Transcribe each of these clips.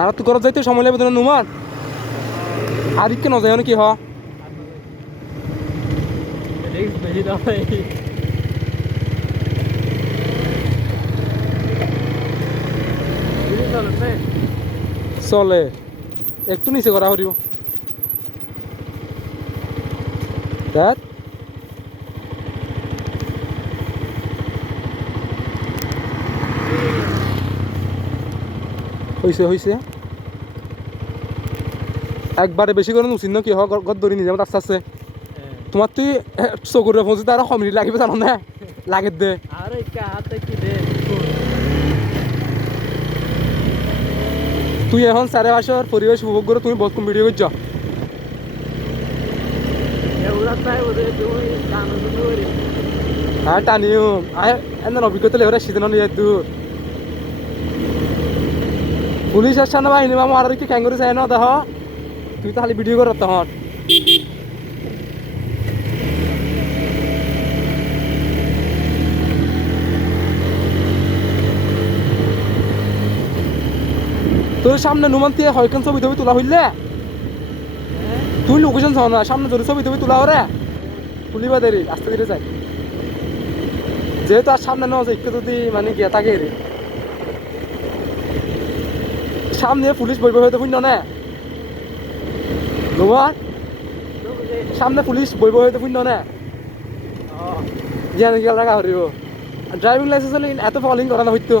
আর তুই ঘর যাইতে সময় লাগবে না নুমান আর ইকে ন যায় কি হ চলে একটু নিচে করা হরিব দেখ হইছে হইছে একবারে বেশি করে নুচিন ন কি হ গদ ধরি নিয়ে যাবো আস্তে আস্তে তোমার তুই চকুরে পৌঁছে তার কমিটি লাগবে জানো না লাগে দে তুই এখন সাড়ে বাসার পরিবেশ উপভোগ করে তুমি বহুত কম ভিডিও করছ হ্যাঁ টানিও এমন অভিজ্ঞতা লেগে সিজন নিয়ে দূর পুলিশ আসছে না বাহিনী বা আর কি ক্যাঙ্গুরি চাই না দেখ তুই তাহলে ভিডিও কর তখন তোর সামনে নুমান দিয়ে হয়খান ছবি টবি তোলা হইলে তুই লোকেশন চাও না সামনে যদি ছবি টবি তোলা হরে তুলিবা দেরি আস্তে ধীরে যাই যেহেতু আর সামনে নেওয়া যায় একটু যদি মানে গিয়া থাকে রে সামনে পুলিশ বইব হয়তো শুন না নুমান সামনে পুলিশ বইব হয়তো শুন না জ্ঞান গেল রাখা হরিব ড্রাইভিং লাইসেন্স হলে এত ফলিং করা না হইতো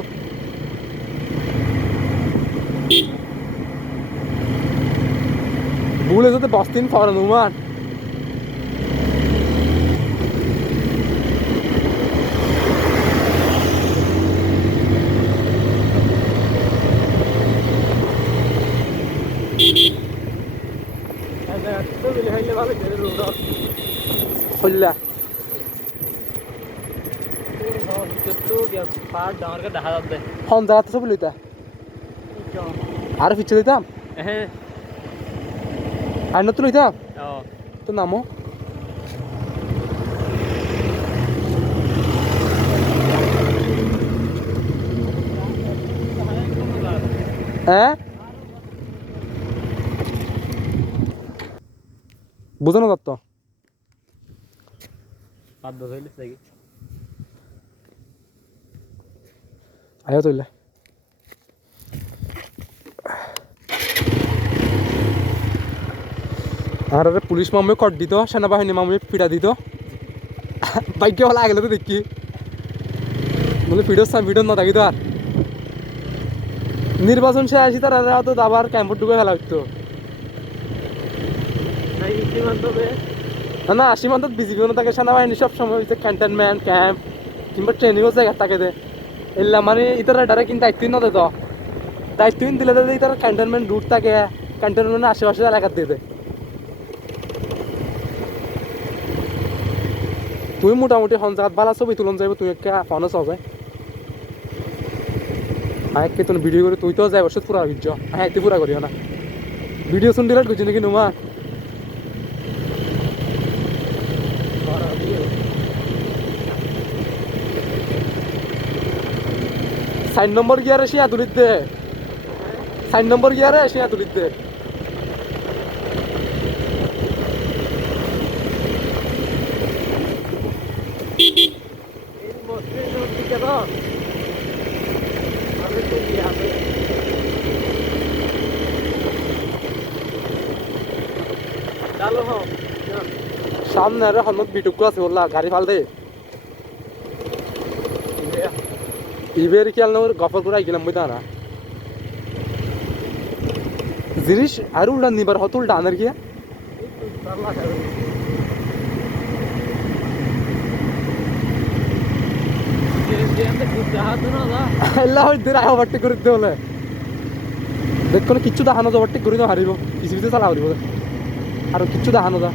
ভুলে যেতে বস্তিন ফর নুমান হইলা হন জায়গাতে ছবি লইতা আর পিছিয়ে দিতাম আর নতুন লইতাম তো নামো হ্যাঁ বুঝানো যাত আয়া তৈলে আর পুলিশ মামুয়ে কট দিত সেনাবাহিনী মামুয়ে পিটা দিত বাইকে হলে আগলে তো দেখি বলে ভিডিও না থাকি তো আর নির্বাচন সে আসি তার তো আবার ক্যাম্পর ঢুকে ফেলা হইতো না সীমান্ত বিজিবি থাকে সেনাবাহিনী সব সময় হচ্ছে ক্যান্টনমেন্ট ক্যাম্প কিংবা ট্রেনিংও জায়গা থাকে দে এলা মানে ইতারা ডারে কিন্তু দায়িত্বই না তো দায়িত্বহীন দিলে ইতারা ক্যান্টনমেন্ট রুট থাকে ক্যান্টনমেন্টের আশেপাশে এলাকার দিয়ে দেয় তুই মোটামুটি হন জায়গা বালা ছবি তুলন যাইব তুই একটা ফোনও চবে হ্যাঁ কে তোর ভিডিও করে তুই তো যাই বসে পুরা ভিজ হ্যাঁ তুই পুরা করিও না ভিডিও শুন ডিলেট করছি নাকি নুমা 4 নম্বর গিয়ারে শিয়া তুলিত দে 4 নম্বর গিয়ারে শিয়া তুলিত দে সামনে আরে হনুত বিটুকু আছে বললা গাড়ি ফাল দে ইবের কি আলনো গফর করে আইলাম বই তারা জিনিস আর উল্টা নিবার হত উল্টা আনার কি আল্লাহ দের আয় ওভারটেক করে দিতে হলে দেখো কিচ্ছু দেখানো ওভারটেক করে তো হারিব পিছি পিছে চালা হারিব আর কিচ্ছু দেখানো যা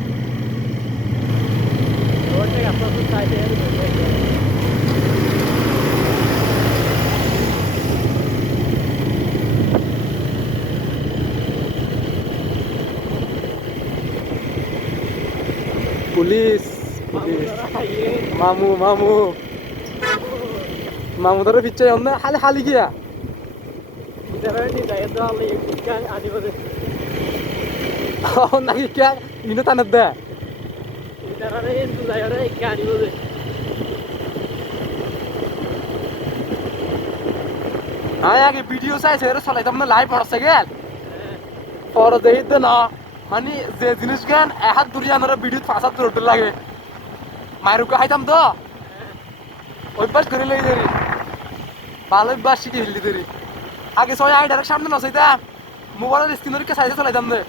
পুলিশ মামু মামু মামু ধরে পিচ্ছে অন্য খালি খালি গিয়া নাকি কে ইনো টানে দে আয় আগে ভিডিও চাইছে এর চলাইতাম না লাইভ হচ্ছে গেল পরে দেখি না মানে যে জিনিস গান এক হাত দূরে আনার ভিডিও 5 হাত দূরে লাগে মায়েরকে খাইতাম তো অভ্যাস করে লই দেরি ভালো অভ্যাস শিখে ফেললি দেরি আগে ছয় আই ডাইরেক্ট সামনে নসাইতা মোবাইলের স্ক্রিনের কে সাইজে চলাইতাম দে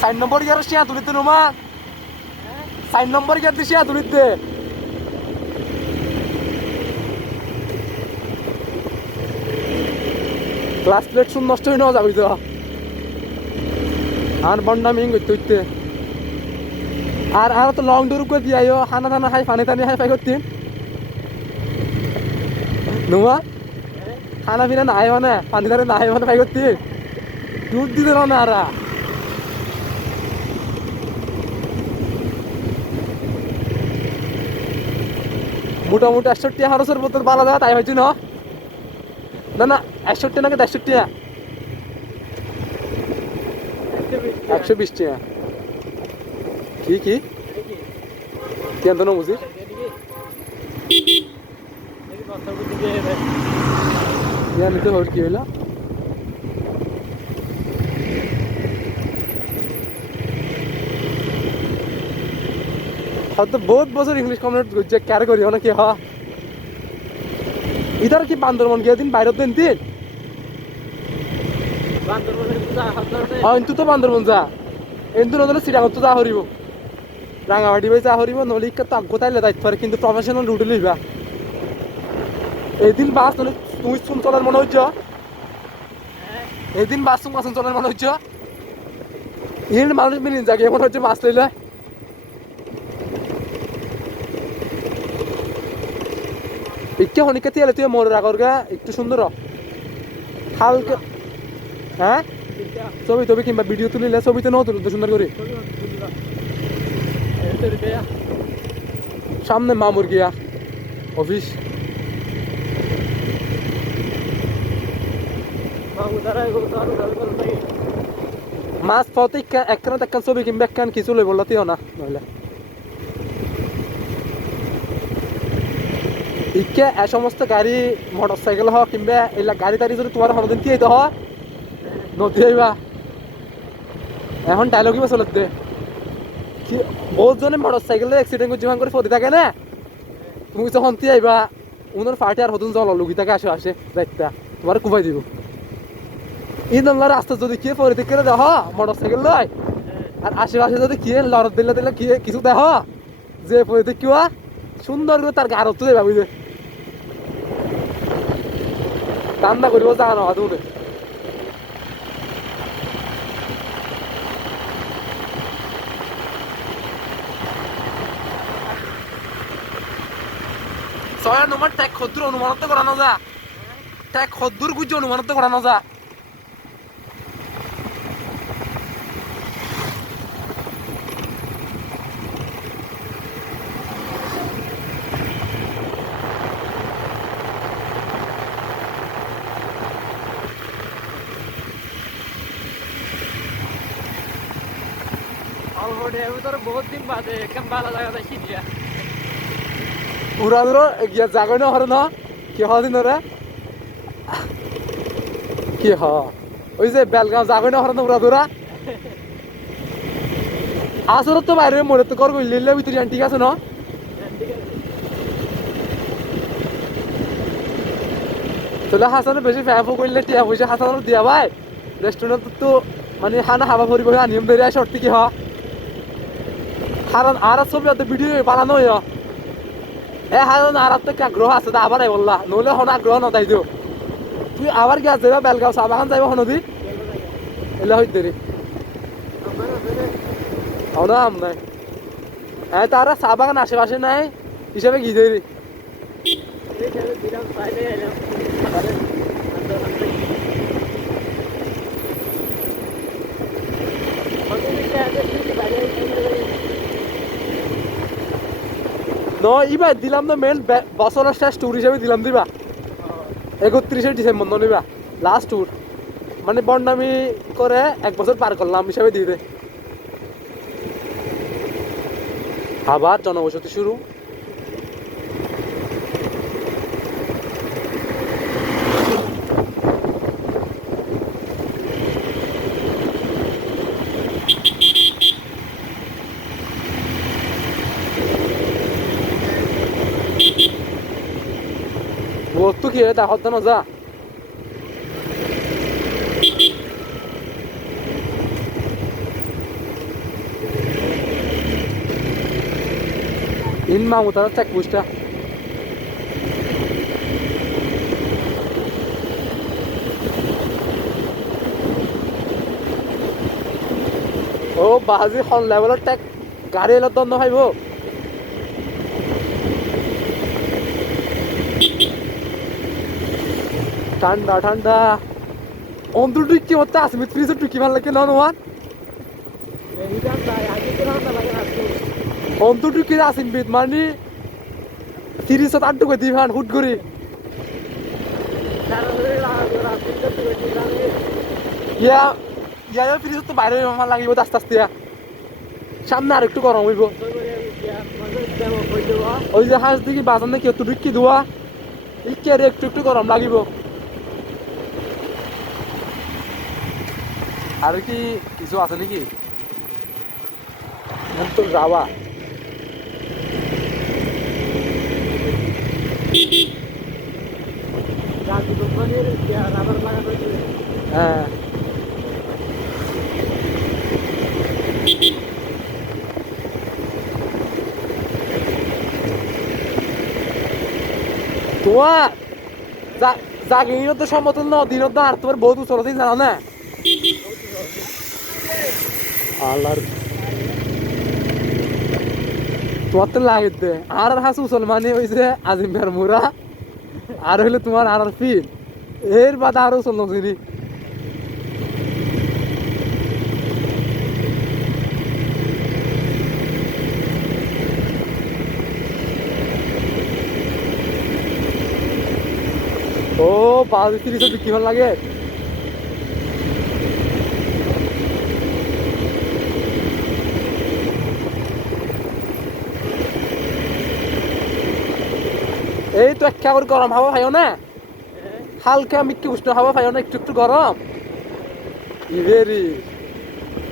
সাইন নম্বর গিয়ার শিয়া তুলিতে নোমা সাইন নম্বর গিয়ার দিয়ে শিয়া তুলিতে ক্লাস প্লেট শুন নষ্ট হয়ে নেওয়া যাবি তো আর বন্ডা মিং করতে হইতে আর তো লং টুর করে দিয়ে খানা টানা খাই পানি টানি খাই পাই করতে নোমা খানা পিনা নাই মানে পানি টানি নাই মানে পাই করতে দুধ দিতে না আর মোটামুটি 61 হারসের বোতল বালা দেওয়া তাই হয়েছে না না 61 নাকি 63 120 টাকা কি কেন তো না বুঝি নিতে হর কি হইলা হয়তো বহুত বছর ইংলিশ কমিউনিট যে ক্যারি করি না কি হ্যাঁ ইধার কি বান্দরবন গিয়ে দিন বাইরের দিন এন্তু তো বান্দরবন যা এন্তু নদলে সিটাগত যা হরিব রাঙামাটি বাই যা হরিব নলি তো গোটাইলে দায়িত্ব পারে কিন্তু প্রফেশনাল রুটে লইবা এদিন বাস নলে তুই শুন চলার মনে হচ্ছে এদিন বাস শুন আসুন চলার মনে হচ্ছে ইন মানুষ মিলিন জাগে মনে হচ্ছে মাছ লইলে ইকে হনিকে তেলে তুই মোর আগর গা একটু সুন্দর হালকা হ্যাঁ ছবি কিংবা ভিডিও তুলিলে ছবিতে নাও তুলতে সুন্দর করে সামনে মামুর গিয়া অফিস মাছ পথে একখান ছবি কিংবা একখান কিছু লই বললাতেও না নইলে ইকে এ সমস্ত গাড়ি মোটর সাইকেল হ কিংবা এলা গাড়ি টাড়ি যদি তোমার হরদিন কি হইতে হ নদী হইবা এখন ডায়লগই বসে দে কি বহুত জনে মোটর সাইকেলে অ্যাক্সিডেন্ট করে জীবন করে ফদি থাকে না তুমি যখন তি আইবা উনার ফাটে আর হতুন জল লুকি থাকে আসে রাইতা তোমার কুবাই দিব এই নল্লা রাস্তা যদি কে পরিতে করে দেহ মোটর সাইকেল লয় আর আশেপাশে যদি কে লড়ত দিলে কি কিছু দেহ যে পরিতে কিয়া সুন্দর করে তার গাড় তুলে ভাবি যে কান্না করিব জানো আদুনে ছয় নম্বর ট্যাগ খদ্দুর অনুমানত করানো যা ট্যাগ খদ্দুর গুজ অনুমানত করানো যা बहुत दिन बाद एकदम बाला लगा था खींचिया उड़ान रो ये जागो ना हर ना क्या हाल दिन रे क्या हा वैसे बेलगांव जागो ना हर ना उड़ा दूरा आसुरत तो बाहर में मोड़े तो कर कोई ले ले भी तेरी आंटी का सुनो तो ला हासन ने बेची फैन फोक ले टिया बेची हासन ने दिया भाई रेस्टोरेंट तो माने खाना हवा भरी भरी आनियम दे रहा शर्ट की हा কারণ আর ছবি তো ভিডিও বানানো হয় এ হারণ আর তো কি আগ্রহ আছে তা আবার বললা নলে হন আগ্রহ না তাই দিও তুই আবার কি যাবে বেলগাঁও চা বাগান যাইব নদী এলা হইতে রে না আম নাই হ্যাঁ তারা চা বাগান আশেপাশে নাই হিসাবে কি দেরি ইবার দিলাম না মেন বছরের শেষ ট্যুর হিসেবে দিলাম দিবা 31শে ডিসেম্বর নিবা লাস্ট ট্যুর মানে বন্ডামি করে 1 বছর পার করলাম হিসাবে দিয়ে দে আবার জনবসতি শুরু বস্তু কি তা হতো না যা ইন মামুতার চেক পুষ্টা ও বাজি হল লেভেলের টেক গাড়ি এলো দন্দ ভাইব ঠান্ডা ঠান্ডা অন্তর টুকি হতে আসবে ফ্রিজের টুকি ভালো লাগে না নোয়ার অন্তর টুকি আসিন বিদ মানে ফ্রিজত আড্ডু করে দিই ভান হুট করে ইয়া ইয়া ফ্রিজত তো বাইরে আমার লাগিব আস্তে আস্তে সামনে আর একটু গরম হইব ওই যে হাঁস দিকে বাজার নাকি একটু টুকি দেওয়া ইকে আর একটু একটু গরম লাগিব আর কি কিছু আছে নাকি তো যাওয়া হ্যাঁ তোমার জাগিনী তো সমতল নদীর আর তোমার বহুত উচর জানো না আল্লাহর তোমার তো লাগে দে আর হাস উচল মানে ওই যে আজিম ভাইয়ের মুরা আর হইলে তোমার আর ফিল এর বাদ আরো উচল নদী ও 32 বিক্রি ভাল লাগে এই তো একটা করে গরম হাওয়া পাইও না হালকা মিক্কি উষ্ণ হাওয়া পাইও না একটু একটু গরম ইভেরি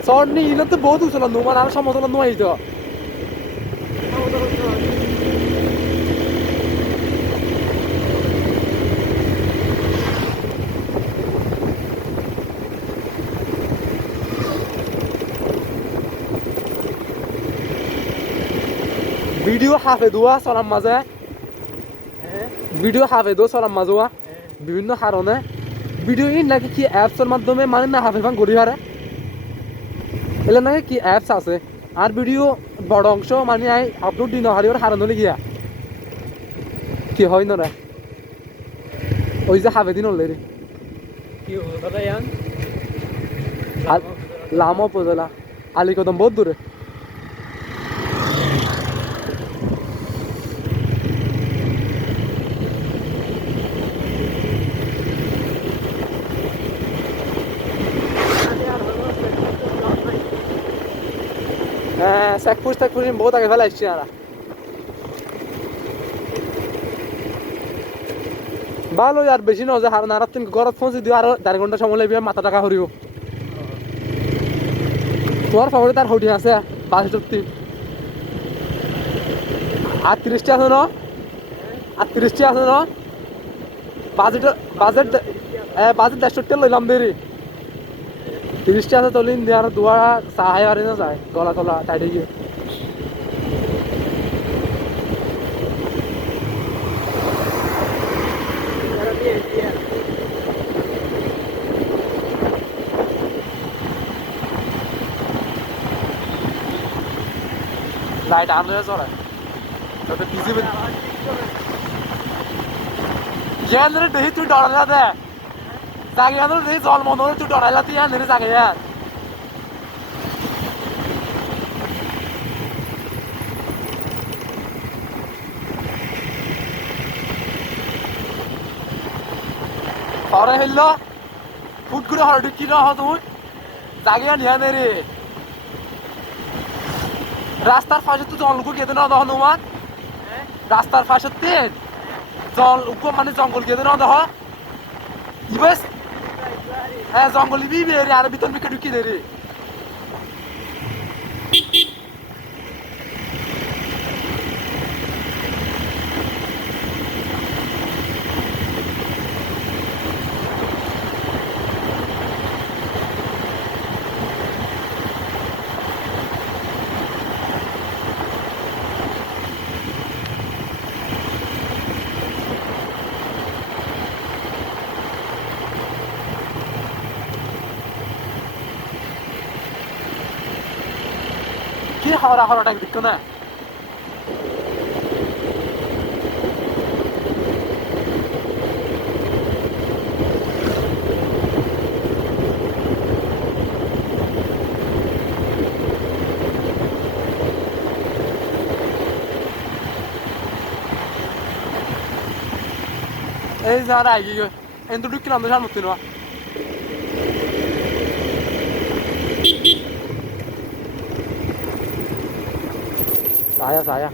সর্নি ইনো তো বহুত উচল নুমান আর সমতল নুয়াই তো ভিডিও হাফে দোয়া চলার মাঝে ভিডিও হাফে দো চলার মাজোয়া বিভিন্ন কারণে ভিডিও ইন নাকি কি অ্যাপসের মাধ্যমে মানে না হাফে ফান করি হারে এলে নাকি কি অ্যাপস আছে আর ভিডিও বড় অংশ মানে আই আপলোড দিন হারি ওর হারানো গিয়া কি হয় না রে ওই যে হাফে দিন হলে রে লামা উপজেলা আলীকদম বহুত দূরে হ্যাঁ চেকপোস্ট বহুত আগে ফেলে আসছি আর ভালো আর বেশি ন যে হার না তিন ঘরত পৌঁছে দিও আর 1.5 ঘন্টা সময় লাগবে মাথা টাকা হরিব তোমার খবরে তার হোটি আছে 62 38টা আছে না 38টা আছে না বাজেট বাজেট বাজেট 160 লইলাম দেরি 30টা আছে তলিন দেয়ার দুয়া সাহায় আর না যায় গলা গলা টাইট গিয়ে লাইট আন হয়ে চলে তবে বিজি জ্ঞান রে দেহি তুই ডরালা দে জাগে আনো রে জল মন তুই ডরাইলা তুই আনে রে জাগে আর হরে হইল ফুট করে হরে কি না হ তুই জাগে আনি আনে রে রাস্তার পাশে তো জল উঠে কেঁদে না দহ তোমার রাস্তার পাশে তেল জল উঠো মানে জঙ্গল কেঁদে না দহ ইবেস হ্যাঁ জঙ্গল ইবি রে আর ভিতর বিকে ঢুকি দে রে কি হরা হরাটা দেখতো না এই যারা আগে এত ঢুকিলাম তো সামনে না saya saya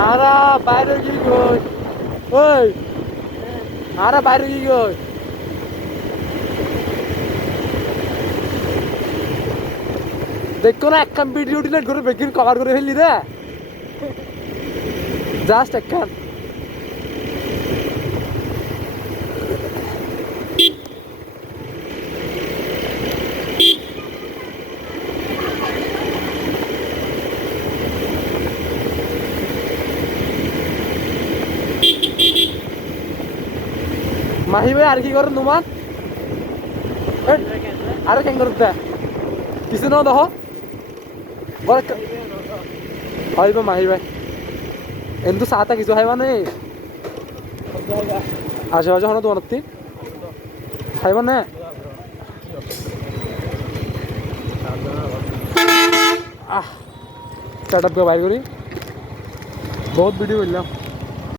Ara বাইরে কি কই ওই আরে বাইরে কি কই দেখো না একখান ভিডিও ডিলিট করে বেকির কভার করে ফেললি রে জাস্ট একখান মাহি ভাই আর কি করেন তোমার আরে কেন করতে কিছু না দেখো হয় মাহি ভাই এন্তু চাহটা কিছু খাইবা নেই আশেপাশে হনো তোমার খাইবা নে আহ স্টার্ট আপ বাইর করি বহুত ভিডিও করলাম